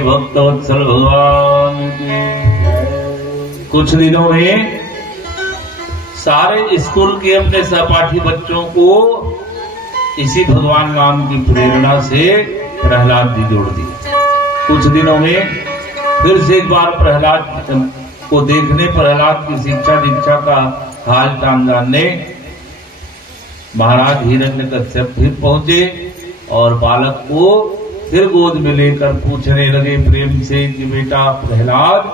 भक्तवत्सल भगवान के। कुछ दिनों में सारे स्कूल के अपने सहपाठी बच्चों को इसी भगवान नाम की प्रेरणा से प्रहलाद जी जोड़ दिए। कुछ दिनों में फिर से एक बार प्रहलाद को देखने, प्रहलाद की शिक्षा दीक्षा का हाल चाल जानने महाराज हिरण्यकश्यप फिर पहुंचे और बालक को फिर गोद में लेकर पूछने लगे प्रेम से कि बेटा प्रहलाद,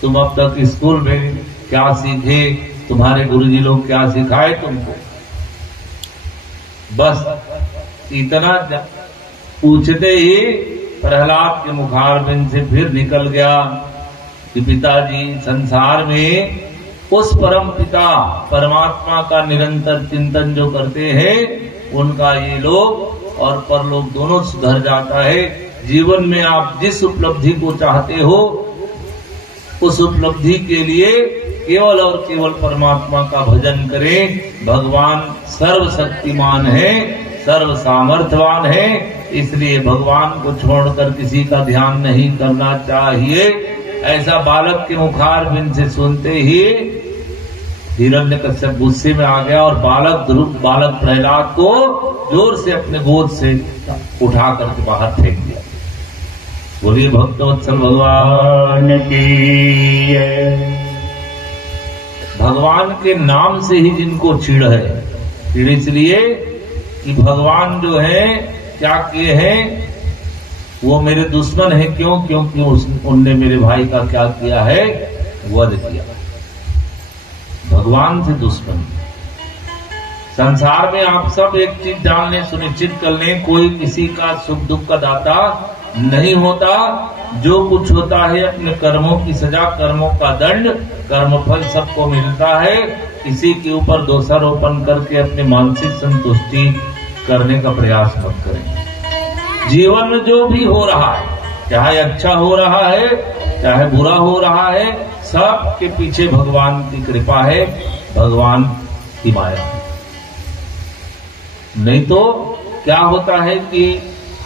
तुम अब तक स्कूल में क्या सीखे, तुम्हारे गुरुजी लोग क्या सिखाए तुमको? बस इतना पूछते ही प्रहलाद के मुखारबिंद से फिर निकल गया कि पिताजी, संसार में उस परम पिता परमात्मा का निरंतर चिंतन जो करते हैं उनका ये लोग और परलोक दोनों सुधर जाता है। जीवन में आप जिस उपलब्धि को चाहते हो उस उपलब्धि के लिए केवल और केवल परमात्मा का भजन करें। भगवान सर्वशक्तिमान है, सर्व सामर्थ्यवान है, इसलिए भगवान को छोड़कर किसी का ध्यान नहीं करना चाहिए। ऐसा बालक के मुखारबिंद से सुनते ही हिरण्यकश्यप गुस्से में आ गया और बालक प्रहलाद को जोर से अपने गोद से उठा करके बाहर फेंक दिया। बोलिए भक्तवत्सल भगवान की। भगवान के नाम से ही जिनको चिढ़ है, चिढ़ इसलिए कि भगवान जो है क्या किए हैं, वो मेरे दुश्मन है। क्यों? क्योंकि उनने मेरे भाई का क्या किया है, वध किया। भगवान से दुश्मन। संसार में आप सब एक चीज जान लें, सुनिश्चित कर लें, कोई किसी का सुख दुख का दाता नहीं होता। जो कुछ होता है अपने कर्मों की सजा, कर्मों का दंड, कर्मफल सबको मिलता है। किसी के ऊपर दोषारोपण करके अपनी मानसिक संतुष्टि करने का प्रयास मत करें। जीवन में जो भी हो रहा है, चाहे अच्छा हो रहा है चाहे बुरा हो रहा है, सब के पीछे भगवान की कृपा है, भगवान की माया है। नहीं तो क्या होता है कि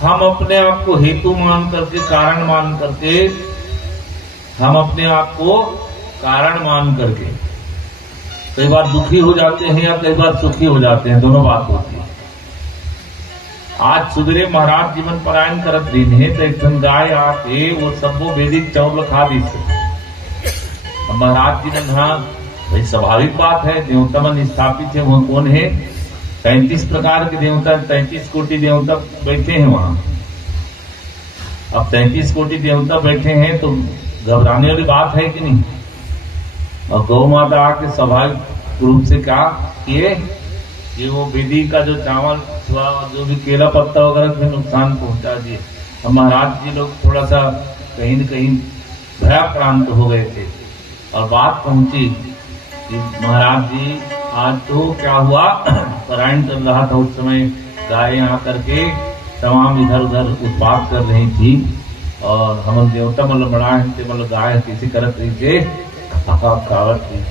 हम अपने आप को हेतु मान करके, कारण मान करके, हम अपने आप को कारण मान करके कई बार दुखी हो जाते हैं या कई बार सुखी हो जाते हैं, दोनों बात होती है। आज सुबह महाराज जीवन परायण करत दिन है तो एक गाय आके वो सबको वैदिक चावल खा दी। महाराज जी ने कहा भाई स्वाभाविक बात है, देवता मन स्थापित है, वह कौन है? 33 प्रकार के देवता, 33 कोटि देवता बैठे हैं वहां। अब 33 कोटि देवता बैठे हैं तो घबराने वाली बात है कि नहीं? और गौ माता आके स्वाभाविक रूप से क्या किए कि वो विधि का जो चावल जो भी केला पत्ता वगैरह भी नुकसान पहुंचा दिए। अब महाराज जी लोग थोड़ा सा कहीं न कहीं भयाक्रांत हो गए थे और बात पहुंची कि महाराज जी आज तो क्या हुआ, परायण चल रहा था उस समय, गाय यहाँ करके तमाम इधर उधर उत्पात कर रही थी और हम देवता मतलब बड़ा मतलब गाय किसी करत रही थे कहावत है,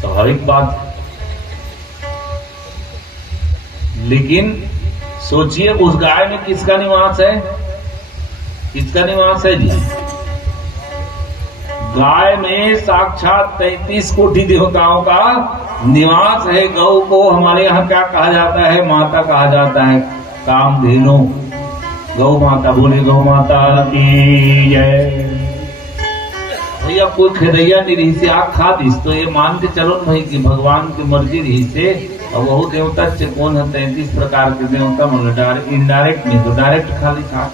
स्वाभाविक बात है। लेकिन सोचिए उस गाय में किसका निवास है? किसका निवास है जी? गाय में साक्षात 33 कोटि देवताओं का निवास है। गौ को हमारे यहाँ क्या कहा जाता है? माता कहा जाता है, कामधेनु। गौ माता, बोले गौ माता की जय। भैया कोई खेदैया निरी से आग खा दिस तो ये मान के चलो भाई कि भगवान की मर्जी रही से। और वह देवता से कौन है? 33 प्रकार के देवता, मतलब इनडायरेक्ट नहीं तो डायरेक्ट खाली खा,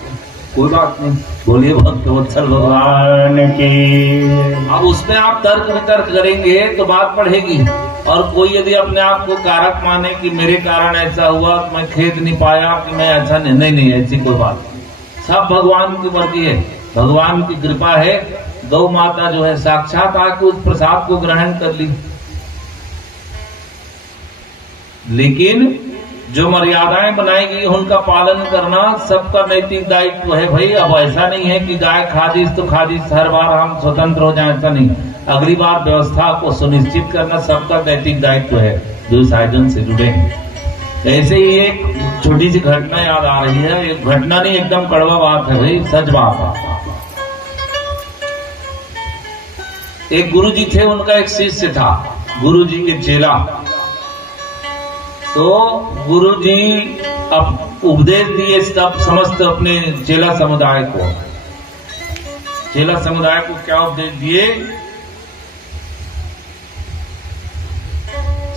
कोई बात नहीं। बोलिए भक्तवत्सल भगवान की। अब उसमें आप तर्क वितर्क करेंगे तो बात बढ़ेगी। और कोई यदि अपने आप को कारक माने कि मेरे कारण ऐसा हुआ, मैं खेद नहीं पाया, कि मैं ऐसा नहीं, ऐसी कोई बात नहीं। सब भगवान की मर्जी है, भगवान की कृपा है। गौ माता जो है साक्षात आके उस प्रसाद को ग्रहण कर ली। लेकिन जो मर्यादाएं बनाई गई उनका पालन करना सबका नैतिक दायित्व है भाई। अब ऐसा नहीं है कि गाय खादिस तो खादिस, हर बार हम स्वतंत्र हो जाए, ऐसा नहीं। अगली बार व्यवस्था को सुनिश्चित करना सबका नैतिक दायित्व है जो इस आयोजन से जुड़े हैं। ऐसे ही एक छोटी सी घटना याद आ रही है। एक घटना नहीं, एकदम कड़वा बात है भाई, सच बात है। एक गुरुजी थे, उनका एक शिष्य था, गुरुजी के चेला। तो गुरुजी अब उपदेश दिए सब समस्त अपने चेला समुदाय को। चेला समुदाय को क्या उपदेश दिए?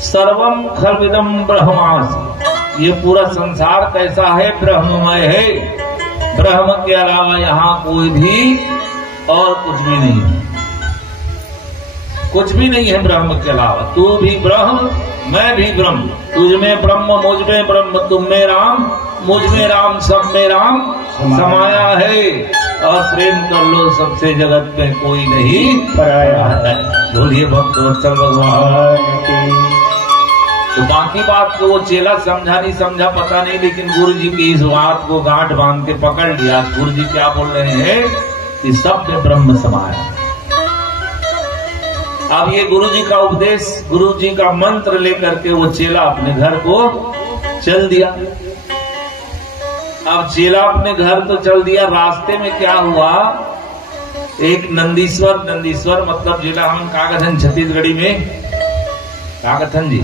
सर्वम खलविदम ब्रह्मास्मि, ये पूरा संसार कैसा है? ब्रह्ममय है। ब्रह्म के अलावा यहाँ कोई भी और कुछ भी नहीं है, कुछ भी नहीं है ब्रह्म के अलावा। तू भी ब्रह्म, मैं भी ब्रह्म। तुझ में ब्रह्म, मुझ में ब्रह्म, तुम में राम, मुझ में राम, सब में राम समाया है। और प्रेम कर लो सबसे, जगत में कोई नहीं पराया है। बोलिए भक्तवत्सल भगवान की। तो बाकी बात को वो चेला समझा नहीं समझा पता नहीं, लेकिन गुरु जी की इस बात को गांठ बांध के पकड़ लिया। गुरु जी क्या बोल रहे हैं कि सब में ब्रह्म समाया। अब ये गुरु जी का उपदेश, गुरु जी का मंत्र लेकर के वो चेला अपने घर को चल दिया। अब चेला अपने घर तो चल दिया, रास्ते में क्या हुआ? एक नंदीश्वर मतलब जिला हम कागथन छत्तीसगढ़ी में, कागथन जी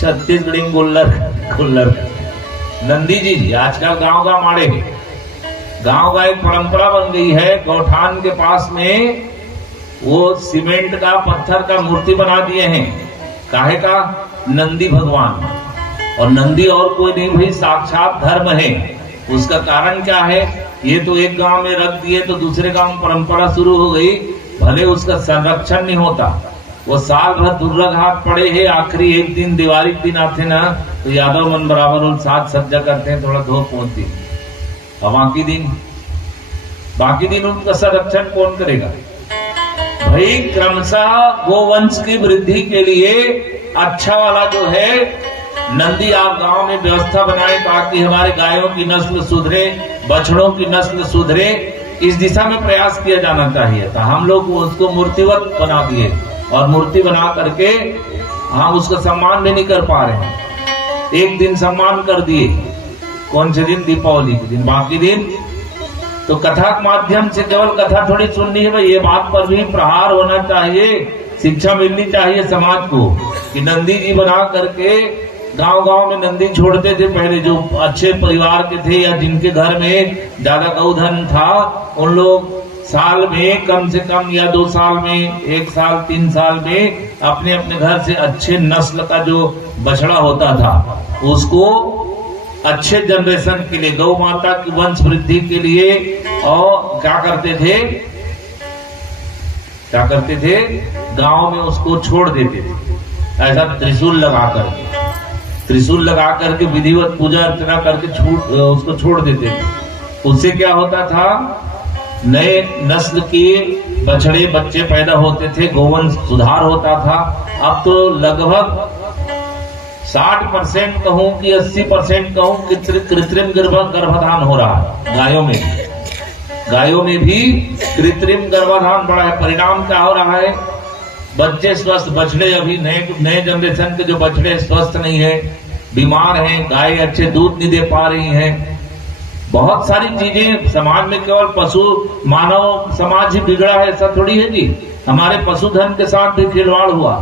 छत्तीसगढ़ी में गोल्लर नंदी जी आजकल गांव गांव माड़े, गांव का एक परंपरा बन गई है। गौठान के पास में वो सीमेंट का पत्थर का मूर्ति बना दिए हैं। काहे का? नंदी भगवान। और नंदी और कोई नहीं भाई, साक्षात धर्म है। उसका कारण क्या है? ये तो एक गांव में रख दिए तो दूसरे गांव में परंपरा शुरू हो गई, भले उसका संरक्षण नहीं होता। वो साल भर दुर्लघात पड़े है, आखिरी एक दिन दिवाली दिन आते ना तो यादव मन बराबर उन साथ सज्जा करते हैं, थोड़ा धो पहुंचती। और बाकी दिन उनका संरक्षण कौन करेगा भाई? क्रमशः गोवंश की वृद्धि के लिए अच्छा वाला जो है नंदी आप गांव में व्यवस्था बनाए ताकि हमारे गायों की नस्ल सुधरे, बछड़ों की नस्ल सुधरे। इस दिशा में प्रयास किया जाना चाहिए था। हम लोग उसको मूर्तिवत बना दिए और मूर्ति बना करके हम उसका सम्मान भी नहीं कर पा रहे हैं। एक दिन सम्मान कर दिए, कौन से दिन? दीपावली के दिन। बाकी दिन तो कथा के माध्यम से केवल कथा थोड़ी सुननी है भाई, ये बात पर भी प्रहार होना चाहिए, शिक्षा मिलनी चाहिए समाज को कि नंदी जी बना करके गांव-गांव में नंदी छोड़ते थे पहले। जो अच्छे परिवार के थे या जिनके घर में ज्यादा गौधन था, उन लोग साल में कम से कम या 2 साल में, 1 साल 3 साल में अपने अपने घर से अच्छे नस्ल का जो बछड़ा होता था उसको अच्छे जनरेशन के लिए, गौ माता की वंश वृद्धि के लिए, और क्या करते थे गांव में उसको छोड़ देते थे। ऐसा त्रिशूल लगा करके विधिवत पूजा अर्चना करके उसको छोड़ देते थे। उससे क्या होता था? नए नस्ल के बछड़े बच्चे पैदा होते थे, गोवंश सुधार होता था। अब तो लगभग 60% कहूं कि 80% कहूं कृत्रिम गर्भधान हो रहा है गायों में। गायों में भी कृत्रिम गर्भाधान बढ़ा है। परिणाम क्या हो रहा है? बच्चे स्वस्थ, बछड़े अभी नए जनरेशन के जो बछड़े स्वस्थ नहीं है, बीमार हैं, गाय अच्छे दूध नहीं दे पा रही हैं। बहुत सारी चीजें समाज में, केवल पशु मानव समाज ही बिगड़ा है ऐसा थोड़ी है जी। हमारे पशुधन के साथ भी खिलवाड़ हुआ,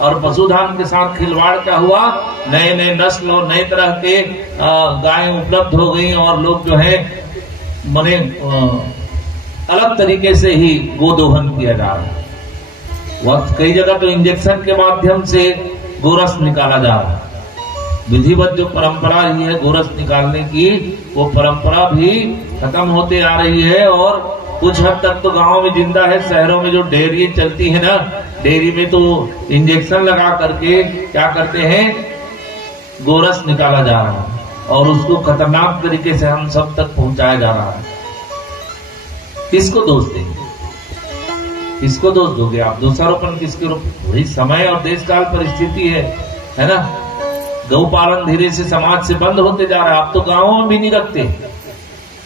और पशुधन के साथ खिलवाड़ क्या हुआ? नए नए नस्ल और नए तरह के गायें उपलब्ध हो गई, और लोग जो है मने अलग तरीके से ही गोदोहन किया जा रहा है। वक्त कई जगह तो इंजेक्शन के माध्यम से गोरस निकाला जा रहा है। विधिवत जो परंपरा रही है गोरस निकालने की, वो परंपरा भी खत्म होते आ रही है, और कुछ हद तक तो गांव में जिंदा है। शहरों में जो डेयरी चलती है ना, डेयरी में तो इंजेक्शन लगा करके क्या करते हैं, गोरस निकाला जा रहा है, और उसको खतरनाक तरीके से हम सब तक पहुंचाया जा रहा है। किसको दोष देंगे? किसको दोष दोगे आप? दोषारोपण किसके रूप? वही समय और देश काल परिस्थिति है ना। गौ पालन धीरे से समाज से बंद होते जा रहा है। आप तो गांवों में भी नहीं रखते।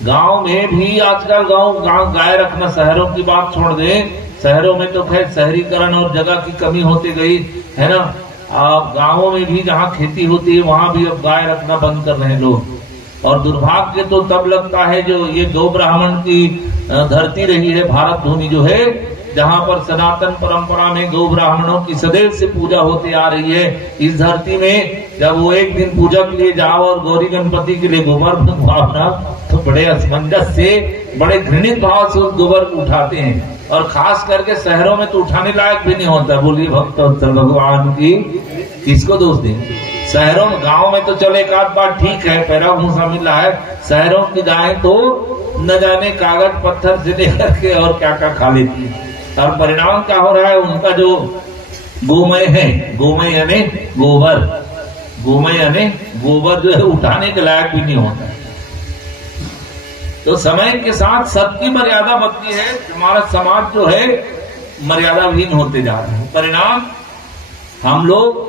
गांव में भी आजकल गांव गाय रखना, शहरों की बात छोड़ दे, शहरों में तो खैर शहरीकरण और जगह की कमी होती गई है ना। आप गांवों में भी जहां खेती होती है वहां भी अब गाय रखना बंद कर रहे हैं लोग। और दुर्भाग्य तो तब लगता है जो ये गौ ब्राह्मण की धरती रही है भारत भूमि जो है, जहां पर सनातन परंपरा में गौ ब्राह्मणों की सदैव से पूजा होती आ रही है। इस धरती में जब वो एक दिन पूजा के लिए जाओ और गौरी गणपति के लिए गोबर भावना, तो बड़े असमंजस से, बड़े घृणित भाव से उस गोबर को उठाते हैं, और खास करके शहरों में तो उठाने लायक भी नहीं होता। बोलिए भक्तवत्सल भगवान की किसको दोष दें? शहरों में, गाँव में तो चले एक आध बार ठीक है, पैरा भूसा मिल रहा है। शहरों की गायें तो न जाने कागज पत्थर से लेकर के और क्या क्या खा लेती है। और परिणाम क्या हो रहा है? उनका जो गोमय है, गोमय यानी गोबर, गोमय यानी गोबर जो है उठाने के लायक भी नहीं होता। तो समय के साथ सबकी मर्यादा बनती है। हमारा समाज जो है मर्यादाहीन होते जा रहा है। परिणाम हम लोग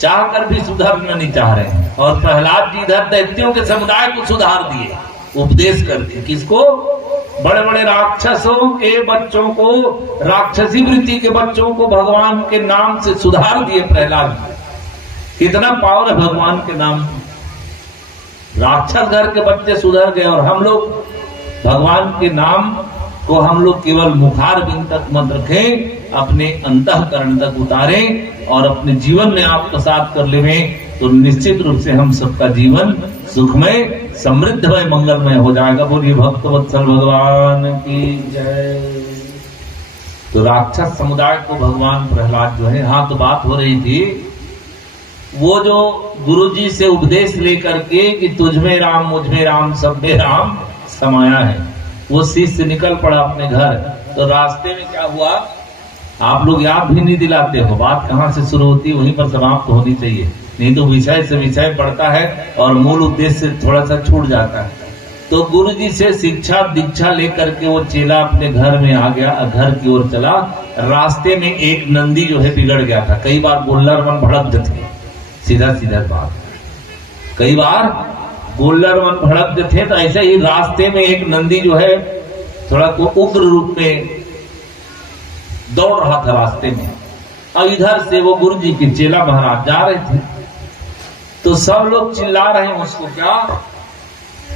चाहकर भी सुधारना नहीं चाह रहे हैं। और प्रहलाद जी इधर दैत्यों के समुदाय को सुधार दिए उपदेश करके। किसको? बड़े बड़े राक्षसों के बच्चों को, राक्षसी वृत्ति के बच्चों को भगवान के नाम से सुधार दिए प्रहलाद। कितना पावर है भगवान के नाम। राक्षस घर के बच्चे सुधर गए, और हम लोग भगवान के नाम को हम लोग केवल मुखार बिंद तक मत रखें, अपने अंतःकरण तक उतारें और अपने जीवन में आत्मसात कर लें, तो निश्चित रूप से हम सबका जीवन सुखमय, समृद्धमय, मंगलमय हो जाएगा। बोलिए भक्तवत्सल भगवान की जय। तो राक्षस समुदाय को भगवान प्रहलाद जो है, हाँ तो बात हो रही थी, वो जो गुरुजी से उपदेश लेकर के कि तुझ में राम, मुझ में राम, सब में राम समाया है, वो शिष्य निकल पड़ा अपने घर। तो रास्ते में क्या हुआ? आप लोग याद भी नहीं दिलाते हो। बात कहाँ से शुरू होती है वहीं पर समाप्त होनी चाहिए, नहीं तो विषय से विषय बढ़ता है और मूल उद्देश्य से थोड़ा सा छूट जाता है। तो गुरु जी से शिक्षा दीक्षा लेकर के वो चेला अपने घर में आ गया, घर की ओर चला। रास्ते में एक नंदी जो है बिगड़ गया था। कई बार गोल्लर मन भड़क थे, सीधा सीधा बात, कई बार गोल्लर मन भड़क थे। तो ऐसे ही रास्ते में एक नंदी जो है थोड़ा को उग्र रूप में दौड़ रहा था रास्ते में, और इधर से वो गुरु जी के चेला महाराज जा रहे थे। तो सब लोग चिल्ला रहे हैं उसको क्या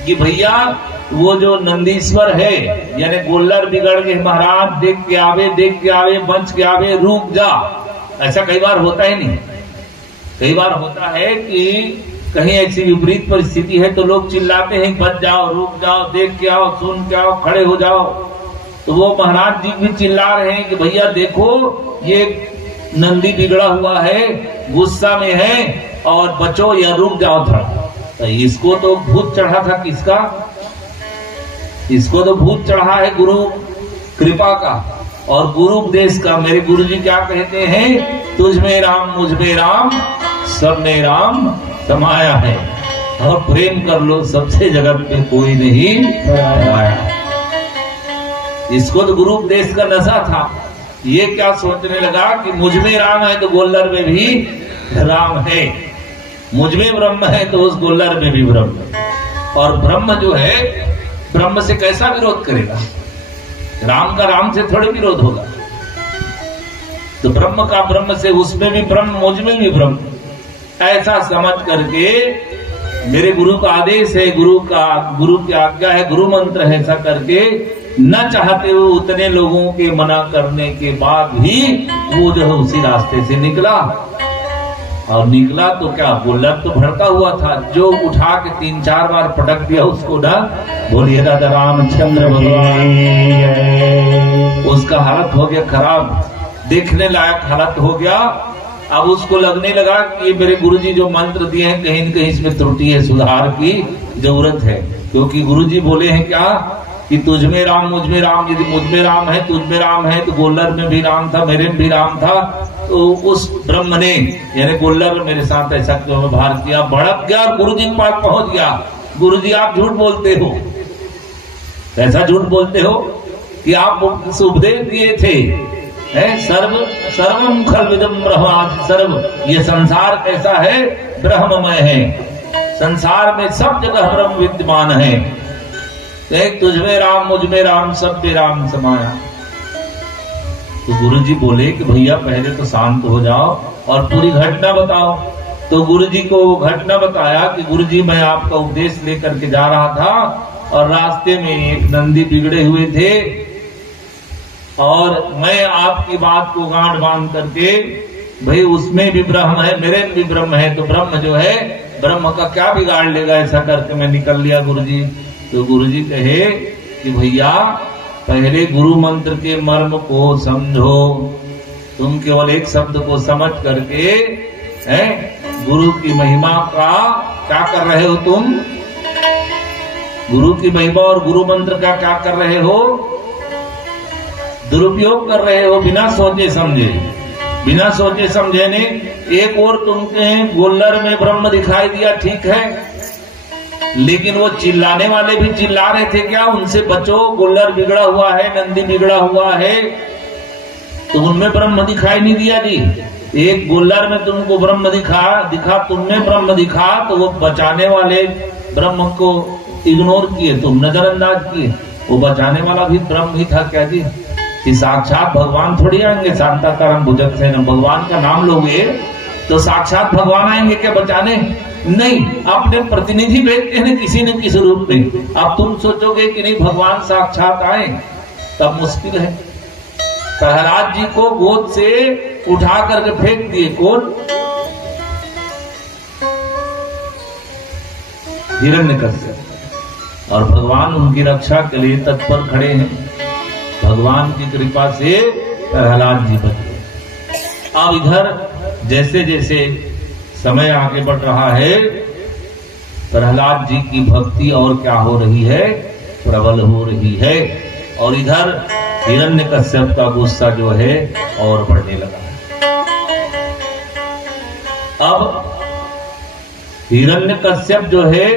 कि भैया वो जो नंदीश्वर है यानी गोल्लर बिगड़ गए महाराज, देख के आवे, देख के आवे, बच के आवे, रुक जा। ऐसा कई बार होता ही नहीं। कई बार होता है कि कहीं ऐसी विपरीत परिस्थिति है तो लोग चिल्लाते हैं बच जाओ, रुक जाओ, देख के आओ, सुन के आओ, खड़े हो जाओ। तो वो महाराज जी भी चिल्ला रहे हैं कि भैया देखो ये नंदी बिगड़ा हुआ है, गुस्सा में है, और बचो या रुक जाओ थोड़ा। तो इसको तो भूत चढ़ा था, किसका? इसको तो भूत चढ़ा है गुरु कृपा का और गुरु उपदेश का। मेरे गुरु जी क्या कहते हैं? तुझ में राम, मुझ में राम, सब में राम समाया है, और प्रेम कर लो, सबसे जगत में कोई नहीं पराया। इसको तो गुरु उपदेश का नशा था। ये क्या सोचने लगा कि मुझ में राम है तो गोल्लर में भी राम है, मुझ में ब्रह्म है तो उस गोल्लर में भी ब्रह्म है। और ब्रह्म जो है ब्रह्म से कैसा विरोध करेगा? राम का राम से थोड़े विरोध होगा। तो ब्रह्म का ब्रह्म से, उसमें भी ब्रह्म मुझ में भी ब्रह्म, ऐसा समझ करके मेरे गुरु का आदेश है, गुरु की आज्ञा है, गुरु मंत्र है, ऐसा करके न चाहते हुए उतने लोगों के मना करने के बाद भी वो जो है उसी रास्ते से निकला। और निकला तो क्या, गोल्लर तो भड़का हुआ था, जो उठा के 3-4 बार पटक दिया उसको ना, बोलिए राधा रामचंद्र भगवान। उसका हालत हो गया खराब, देखने लायक हालत हो गया। अब उसको लगने लगा कि मेरे गुरुजी जो मंत्र दिए हैं कहीं न कहीं इसमें त्रुटि है, सुधार की जरूरत है। क्योंकि गुरुजी बोले हैं क्या कि तुझ में राम मुझ में राम, यदि मुझ में राम है तुझ में राम है, तो गोल्लर में भी राम था, मेरे में भी राम था, तो उस ब्रह्म ने यानी गोल्लर मेरे साथ ऐसा क्यों व्यवहार किया? भड़क गया और गुरुजी के पास पहुंच गया। गुरुजी आप झूठ बोलते हो, ऐसा झूठ बोलते हो कि आप उपदेश दिए थे सर्वम खल्विदम ब्रह्म सर्व, ये संसार कैसा है? ब्रह्ममय है, संसार में सब जगह ब्रह्म विद्यमान है। एक तुझ में राम मुझ में राम सब में राम समाया। तो गुरुजी बोले कि भैया पहले तो शांत हो जाओ और पूरी घटना बताओ। तो गुरुजी को घटना बताया कि गुरुजी मैं आपका उपदेश लेकर के जा रहा था और रास्ते में एक नंदी बिगड़े हुए थे और मैं आपकी बात को गांठ बांध करके, भाई उसमें भी ब्रह्म है मेरे में भी ब्रह्म है, तो ब्रह्म जो है ब्रह्म का क्या बिगाड़ लेगा, ऐसा करके मैं निकल लिया गुरुजी। तो गुरुजी कहे कि भैया पहले गुरु मंत्र के मर्म को समझो, तुम केवल एक शब्द को समझ करके गुरु की महिमा का क्या कर रहे हो? तुम गुरु की महिमा और गुरु मंत्र का क्या कर रहे हो? दुरुपयोग कर रहे हो बिना सोचे समझे। बिना सोचे समझे ने एक और तुमके गोल्लर में ब्रह्म दिखाई दिया, ठीक है, लेकिन वो चिल्लाने वाले भी चिल्ला रहे थे क्या? उनसे बचो, गोल्लर बिगड़ा हुआ है, नंदी बिगड़ा हुआ है, तो उनमें ब्रह्म दिखाई नहीं दिया जी। एक गोल्लर में तुमको ब्रह्म दिखा तुमने ब्रह्म दिखा, तो वो बचाने वाले ब्रह्म को इग्नोर किए, तुम नजरअंदाज किए। वो बचाने वाला भी ब्रह्म ही था क्या जी? कि साक्षात भगवान थोड़ी आएंगे? शांताकारम भुजगसेनम, भगवान का नाम लोगे तो साक्षात भगवान आएंगे क्या बचाने? नहीं, अपने प्रतिनिधि भेजते हैं किसी न किसी रूप में। अब तुम सोचोगे कि नहीं भगवान साक्षात आए, तब मुश्किल है। प्रहलाद जी को गोद से उठा करके फेंक दिए, कौन? हिरण्यकश्यप। और भगवान उनकी रक्षा के लिए तत्पर खड़े हैं। भगवान की कृपा से प्रहलाद जी बच गए। अब इधर जैसे जैसे समय आगे बढ़ रहा है, प्रहलाद जी की भक्ति और क्या हो रही है? प्रबल हो रही है। और इधर हिरण्यकश्यप का गुस्सा जो है और बढ़ने लगा है। अब हिरण्यकश्यप जो है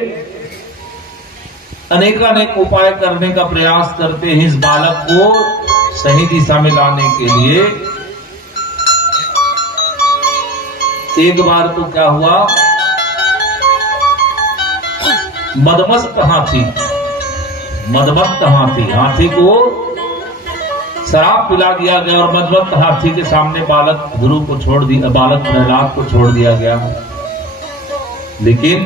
अनेकानेक उपाय करने का प्रयास करते हैं इस बालक को सही दिशा में लाने के लिए। एक बार तो क्या हुआ, मदमस्त हाथी को शराब पिला दिया गया और मदमस्त हाथी के सामने बालक ध्रुव को छोड़ दिया, बालक प्रहलाद को छोड़ दिया गया। लेकिन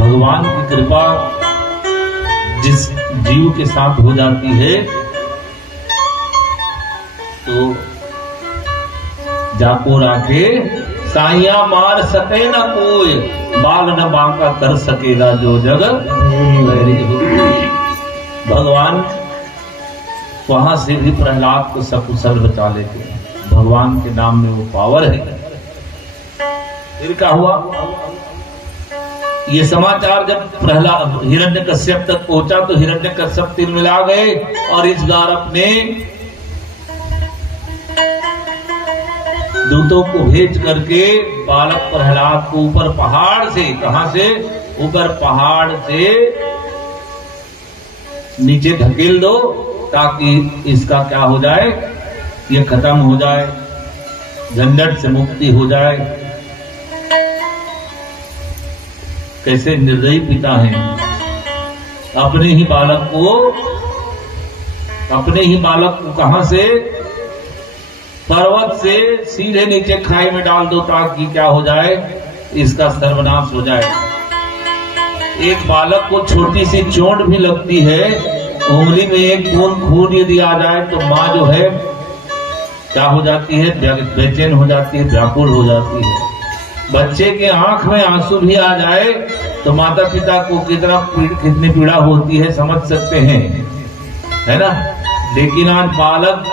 भगवान की कृपा जिस जीव के साथ हो जाती है तो जाको राखे साइया मार सके न कोई, बाल न बांका कर सकेगा जो जग। भगवान वहां से भी प्रहलाद को सकुशल बचा लेते हैं। भगवान के नाम में वो पावर है। फिर क्या हुआ, ये समाचार जब प्रहलाद हिरण्यकश्यप तक पहुंचा तो हिरण्यकश्यप तिलमिला गए और इस बार अपने दूतों को भेज करके बालक प्रहलाद को ऊपर पहाड़ से, कहां से? ऊपर पहाड़ से नीचे धकेल दो ताकि इसका क्या हो जाए, ये खत्म हो जाए, झंझट से मुक्ति हो जाए। कैसे निर्दयी पिता हैं, अपने ही बालक को कहां से पर्वत से सीधे नीचे खाई में डाल दो ताकि क्या हो जाए, इसका सर्वनाश हो जाए। एक बालक को छोटी सी चोट भी लगती है, उंगली में एक बूंद खून यदि आ जाए तो माँ जो है क्या हो जाती है, बेचैन हो जाती है, व्याकुल हो जाती है। बच्चे के आंख में आंसू भी आ जाए तो माता पिता को कितनी पीड़ा होती है समझ सकते हैं, है ना। लेकिन आज बालक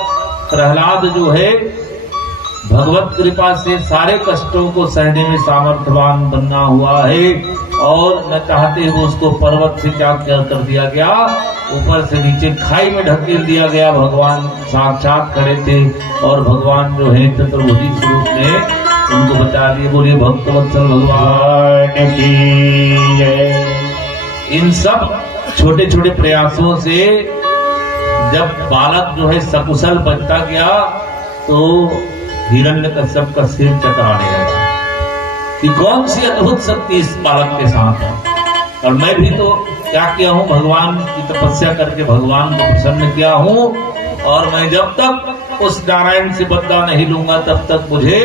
प्रहलाद जो है भगवत कृपा से सारे कष्टों को सहने में सामर्थ्यवान बना हुआ है, और न चाहते हुए उसको पर्वत से क्या कर दिया गया, ऊपर से नीचे खाई में ढकेल दिया गया। भगवान साक्षात खड़े थे और भगवान जो है चतुर्भुजी स्वरूप में उनको बचा लिए। बोलिए भक्तवत्सल भगवान की जय। इन सब छोटे छोटे प्रयासों से जब बालक जो है सकुशल बचता गया तो हिरण्यकश्यप का सिर चकराने लगा कि कौन सी अद्भुत शक्ति इस बालक के साथ है। और मैं भी तो क्या किया हूं, भगवान की तपस्या करके भगवान को प्रसन्न किया हूं, और मैं जब तक उस नारायण से बदला नहीं लूंगा तब तक मुझे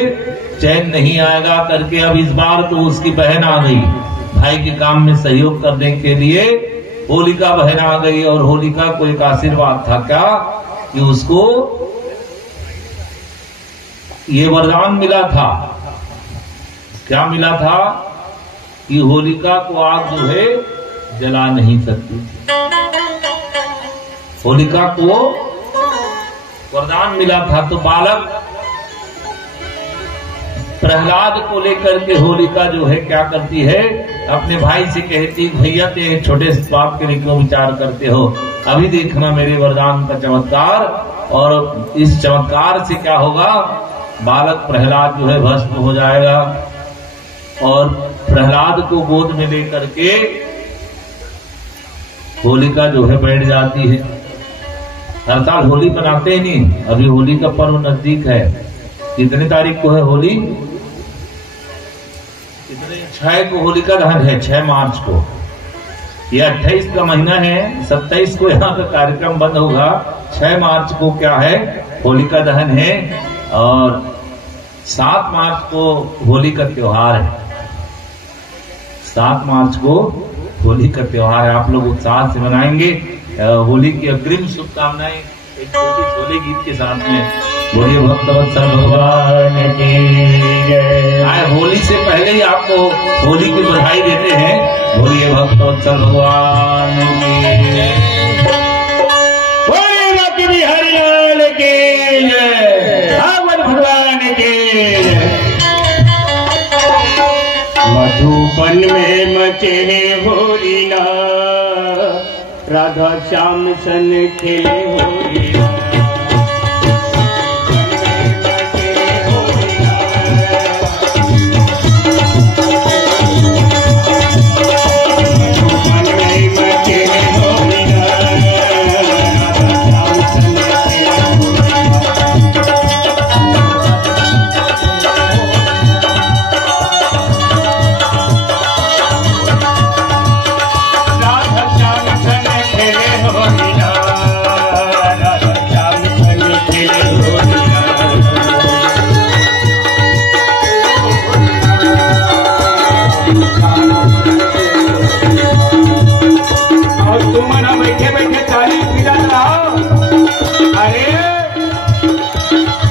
चैन नहीं आएगा करके। अब इस बार तो उसकी बहन आ गई भाई के काम में सहयोग करने के लिए, होलिका बहन आ गई, और होलिका को एक आशीर्वाद था क्या कि उसको ये वरदान मिला था। क्या मिला था कि होलिका को आग जो है जला नहीं सकती थी। होलिका को वरदान मिला था। तो बालक प्रहलाद को लेकर के होलिका जो है क्या करती है, अपने भाई से कहती, भैया ते छोटे बात के लिए क्यों विचार करते हो, अभी देखना मेरे वरदान का चमत्कार। और इस चमत्कार से क्या होगा, बालक प्रहलाद जो है भस्म हो जाएगा। और प्रहलाद को गोद में लेकर के होलिका जो है बैठ जाती है। हर साल होली मनाते ही नहीं, अभी होली का पर्व नजदीक है। कितनी तारीख को है होली, 6 को होलिका दहन है, 6 मार्च को। यह 28 का महीना है, 27 को यहाँ का कार्यक्रम बंद होगा। 6 मार्च को क्या है, होलिका दहन है, और 7 मार्च को होली का त्योहार है। 7 मार्च को होली का त्योहार है, आप लोग उत्साह से मनाएंगे। होली की अग्रिम शुभकामनाएं एक छोटी होली गीत के साथ में। बोलिए भक्तवत्सल भगवान की जय। आए होली से पहले ही आपको होली की बधाई देते हैं। बोलिए भक्तवत्सल भगवान की जय। बोलिए बाकी बिहारी लाल की जय, भगवान भगवान की जय। मधुबन में मचे होली ना, राधा श्याम सन खेले होली ना।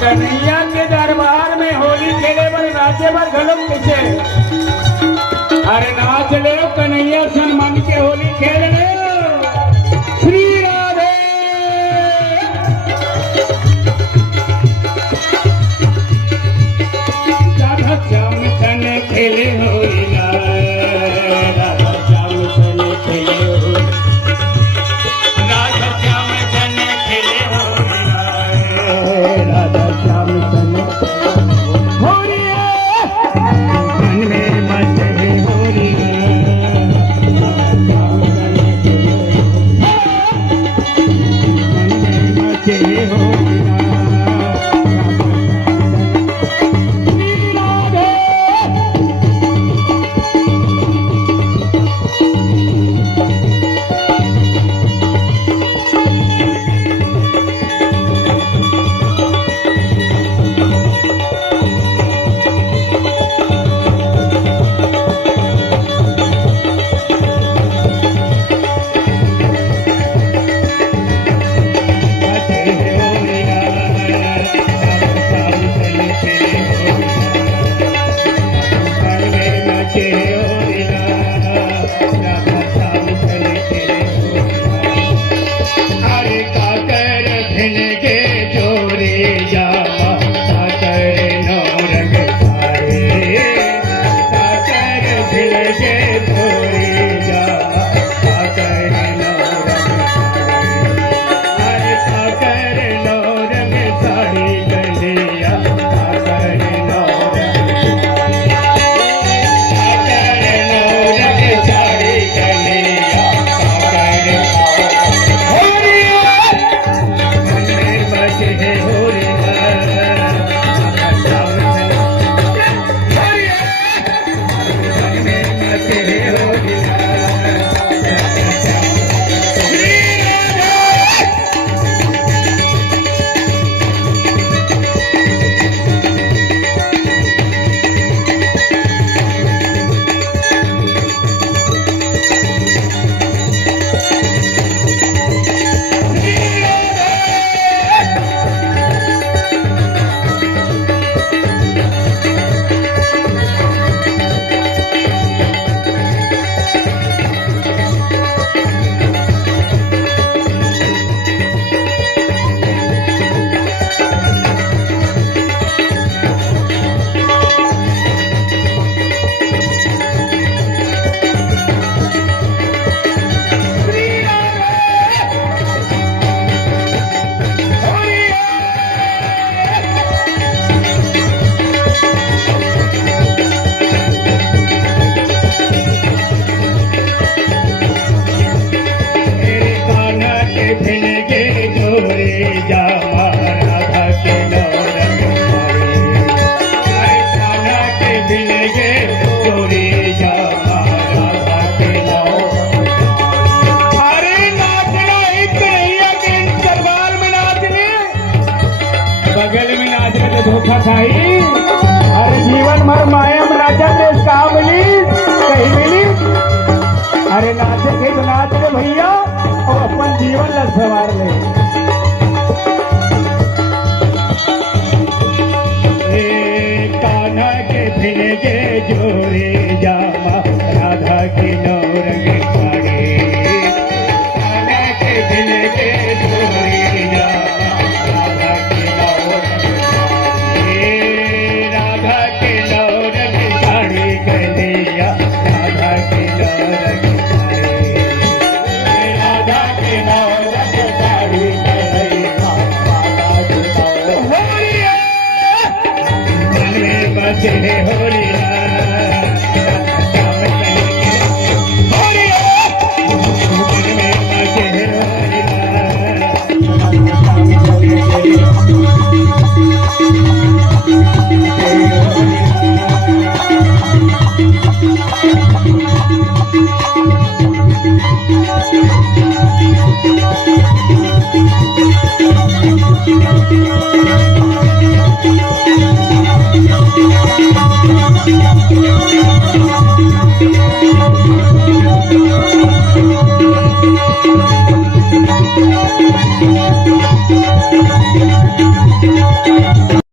कन्हैया के दरबार में होली खेले पर नाचे पर गलम पीछे, अरे नाच ले कन्हैया सन्मान के होली खेल ले। श्री राधे राधा श्याम सन खेले होली ना, राधा श्याम सन खेले होली। सवार ले